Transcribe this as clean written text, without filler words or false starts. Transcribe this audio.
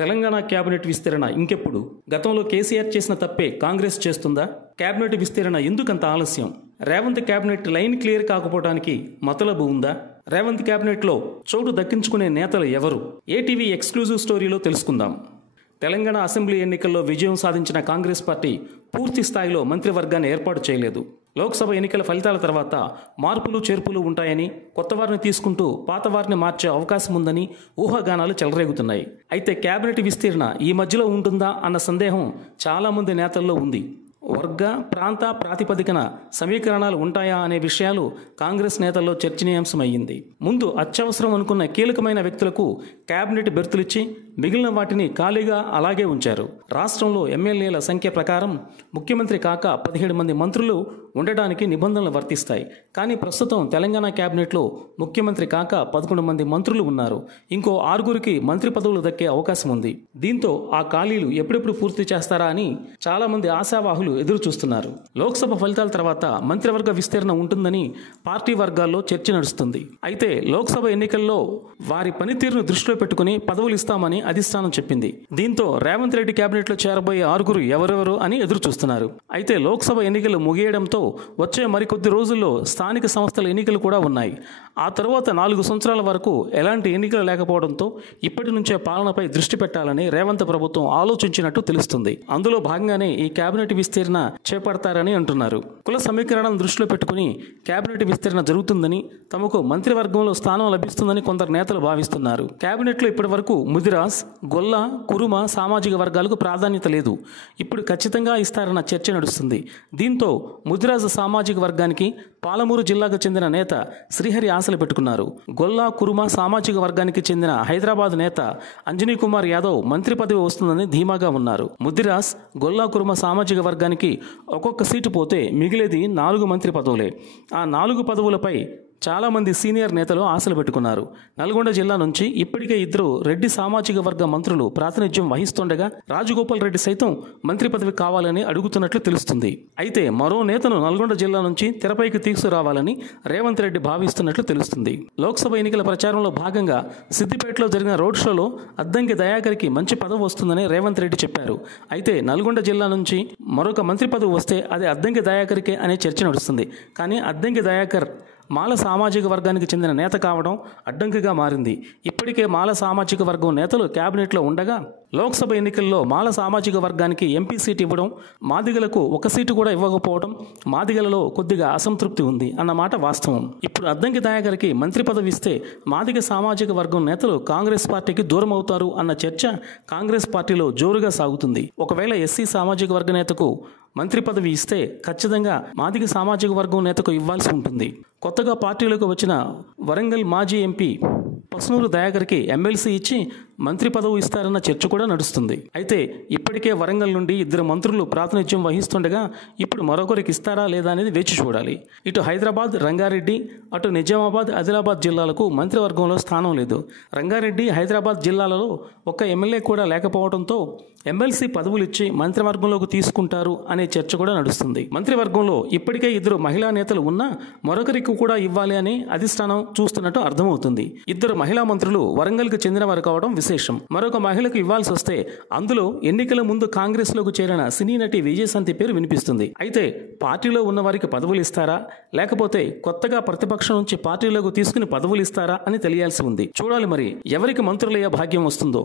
Telangana cabinet విస్తరణ ఇంకెప్పుడు? గతంలో కేసీఆర్ చేసిన తప్పే కాంగ్రెస్ చేస్తుందా? కేబినెట్ విస్తరణ ఎందుకంత ఆలస్యం? రేవంత్ కేబినెట్ లైన్ క్లియర్ కాకపోవడానికి మతలబు ఉందా? రేవంత్ కేబినెట్లో చోటు దక్కించుకునే నేతలు ఎవరు? ఏటీవీ ఎక్స్క్లూజివ్ స్టోరీలో తెలుసుకుందాం. తెలంగాణ అసెంబ్లీ ఎన్నికల్లో విజయం సాధించిన కాంగ్రెస్ పార్టీ పూర్తి స్థాయిలో మంత్రివర్గాన్ని ఏర్పాటు చేయలేదు. లోక్సభ ఎన్నికల ఫలితాల తర్వాత మార్పులు చేర్పులు ఉంటాయని, కొత్త వారిని తీసుకుంటూ పాత వారిని మార్చే అవకాశం ఉందని ఊహాగానాలు చెలరేగుతున్నాయి. అయితే కేబినెట్ విస్తీర్ణ ఈ మధ్యలో ఉంటుందా అన్న సందేహం చాలామంది నేతల్లో ఉంది. వర్గ ప్రాంత ప్రాతిపదికన సమీకరణాలు ఉంటాయా అనే విషయాలు కాంగ్రెస్ నేతల్లో చర్చనీయాంశమయ్యింది. ముందు అత్యవసరం అనుకున్న కీలకమైన వ్యక్తులకు కేబినెట్ బెర్తులిచ్చి మిగిలిన వాటిని ఖాళీగా అలాగే ఉంచారు. రాష్ట్రంలో ఎమ్మెల్యేల సంఖ్య ప్రకారం ముఖ్యమంత్రి కాక 17 మంది మంత్రులు ఉండడానికి నిబంధనలు వర్తిస్తాయి. కానీ ప్రస్తుతం తెలంగాణ కేబినెట్లో ముఖ్యమంత్రి కాక 11 మంది మంత్రులు ఉన్నారు. ఇంకో 6గురికి మంత్రి పదవులు దక్కే అవకాశం ఉంది. దీంతో ఆ ఖాళీలు ఎప్పుడెప్పుడు పూర్తి చేస్తారా అని చాలా మంది ఆశావాహులు ఎదురు చూస్తున్నారు. లోక్సభ ఫలితాల తర్వాత మంత్రివర్గ విస్తరణ ఉంటుందని పార్టీ వర్గాల్లో చర్చ నడుస్తుంది. అయితే లోక్సభ ఎన్నికల్లో వారి పనితీరును దృష్టిలో పెట్టుకుని పదవులు ఇస్తామని అధిష్టానం చెప్పింది. దీంతో రేవంత్ రెడ్డి కేబినెట్లో చేరబోయే 6గురు ఎవరెవరు అని ఎదురు చూస్తున్నారు. అయితే లోక్సభ ఎన్నికలు ముగియడంతో వచ్చే మరికొద్ది రోజుల్లో స్థానిక సంస్థల ఎన్నికలు కూడా ఉన్నాయి. ఆ తర్వాత 4 సంవత్సరాల వరకు ఎలాంటి ఎన్నికలు లేకపోవడంతో ఇప్పటి నుంచే పాలనపై దృష్టి పెట్టాలని రేవంత్ ప్రభుత్వం ఆలోచించినట్టు తెలుస్తుంది. అందులో భాగంగానే ఈ కేబినెట్ విస్తరణ చేపడతారని అంటున్నారు. కుల సమీకరణను దృష్టిలో పెట్టుకుని కేబినెట్ విస్తరణ జరుగుతుందని, తమకు మంత్రివర్గంలో స్థానం లభిస్తుందని కొందరు నేతలు భావిస్తున్నారు. కేబినెట్లో ఇప్పటి వరకు ముదిరాజ్, గొల్ల, కురుమ సామాజిక వర్గాలకు ప్రాధాన్యత లేదు. ఇప్పుడు ఖచ్చితంగా ఇస్తారన్న చర్చ నడుస్తుంది. దీంతో ముదిరాజ్ సామాజిక వర్గానికి పాలమూరు జిల్లాకు చెందిన నేత శ్రీహరి ఆశలు పెట్టుకున్నారు. గొల్ల, కురుమ సామాజిక వర్గానికి చెందిన హైదరాబాద్ నేత అంజనీ కుమార్ యాదవ్ మంత్రి పదవి వస్తుందని ధీమాగా ఉన్నారు. ముదిరాజ్, గొల్ల, కురుమ సామాజిక వర్గానికి ఒక్కొక్క సీటు పోతే మిగిలేది 4 మంత్రి పదవులే. ఆ 4 పదవులపై చాలా మంది సీనియర్ నేతలు ఆశలు పెట్టుకున్నారు. నల్గొండ జిల్లా నుంచి ఇప్పటికే 2 రెడ్డి సామాజిక వర్గ మంత్రులు ప్రాతినిధ్యం వహిస్తుండగా రాజగోపాల్ రెడ్డి సైతం మంత్రి పదవి కావాలని అడుగుతున్నట్లు తెలుస్తుంది. అయితే మరో నేతను నల్గొండ జిల్లా నుంచి తెరపైకి తీసుకురావాలని రేవంత్ రెడ్డి భావిస్తున్నట్లు తెలుస్తుంది. లోక్సభ ఎన్నికల ప్రచారంలో భాగంగా సిద్దిపేటలో జరిగిన రోడ్ షోలో అద్దంకి దయాకర్కి మంచి పదవి వస్తుందని రేవంత్ రెడ్డి చెప్పారు. అయితే నల్గొండ జిల్లా నుంచి మరొక మంత్రి పదవి వస్తే అది అద్దంకి దయాకర్కే అనే చర్చ నడుస్తుంది. కానీ అద్దంకి దయాకర్ మాల సామాజిక వర్గానికి చెందిన నేత కావడం అడ్డంకిగా మారింది. ఇప్పటికే మాల సామాజిక వర్గం నేతలు కేబినెట్లో ఉండగా లోక్సభ ఎన్నికల్లో మాల సామాజిక వర్గానికి ఎంపీ సీటు ఇవ్వడం, మాదిగలకు 1 సీటు కూడా ఇవ్వకపోవడం మాదిగలలో కొద్దిగా అసంతృప్తి ఉంది అన్నమాట వాస్తవం. ఇప్పుడు అద్దంకి దయాకర్కి మంత్రి పదవి ఇస్తే మాదిగ సామాజిక వర్గం నేతలు కాంగ్రెస్ పార్టీకి దూరం అవుతారు అన్న చర్చ కాంగ్రెస్ పార్టీలో జోరుగా సాగుతుంది. ఒకవేళ ఎస్సీ సామాజిక వర్గ నేతకు మంత్రి పదవి ఇస్తే ఖచ్చితంగా మాదిగ సామాజిక వర్గం నేతకు ఇవ్వాల్సి ఉంటుంది. కొత్తగా పార్టీలోకి వచ్చిన వరంగల్ మాజీ ఎంపీ పస్నూరు దయాకర్కి ఎమ్మెల్సీ ఇచ్చి మంత్రి పదవి ఇస్తారన్న చర్చ కూడా నడుస్తుంది. అయితే ఇప్పటికే వరంగల్ నుండి 2 మంత్రులు ప్రాతినిధ్యం వహిస్తుండగా ఇప్పుడు మరొకరికి ఇస్తారా లేదా అనేది వేచి చూడాలి. ఇటు హైదరాబాద్, రంగారెడ్డి, అటు నిజామాబాద్, ఆదిలాబాద్ జిల్లాలకు మంత్రివర్గంలో స్థానం లేదు. రంగారెడ్డి, హైదరాబాద్ జిల్లాలలో ఒక్క ఎమ్మెల్యే కూడా లేకపోవడంతో ఎమ్మెల్సీ పదవులు ఇచ్చి మంత్రివర్గంలోకి తీసుకుంటారు అనే చర్చ కూడా నడుస్తుంది. మంత్రివర్గంలో ఇప్పటికే 2 మహిళా నేతలు ఉన్నా మరొకరికి కూడా ఇవ్వాలి అని అధిష్టానం చూస్తున్నట్టు అర్థమవుతుంది. 2 మహిళా మంత్రులు వరంగల్కి చెందిన వారు కావడం విశేషం. మరొక మహిళకు ఇవ్వాల్సి వస్తే అందులో ఎన్నికల ముందు కాంగ్రెస్ లోకి చేరిన సినీ నటి విజయశాంతి పేరు వినిపిస్తుంది. అయితే పార్టీలో ఉన్న వారికి పదవులు ఇస్తారా, లేకపోతే కొత్తగా ప్రతిపక్షం నుంచి పార్టీలోకి తీసుకుని పదవులు ఇస్తారా అని తెలియాల్సి ఉంది. చూడాలి మరి ఎవరికి మంత్రులయ్యే భాగ్యం వస్తుందో.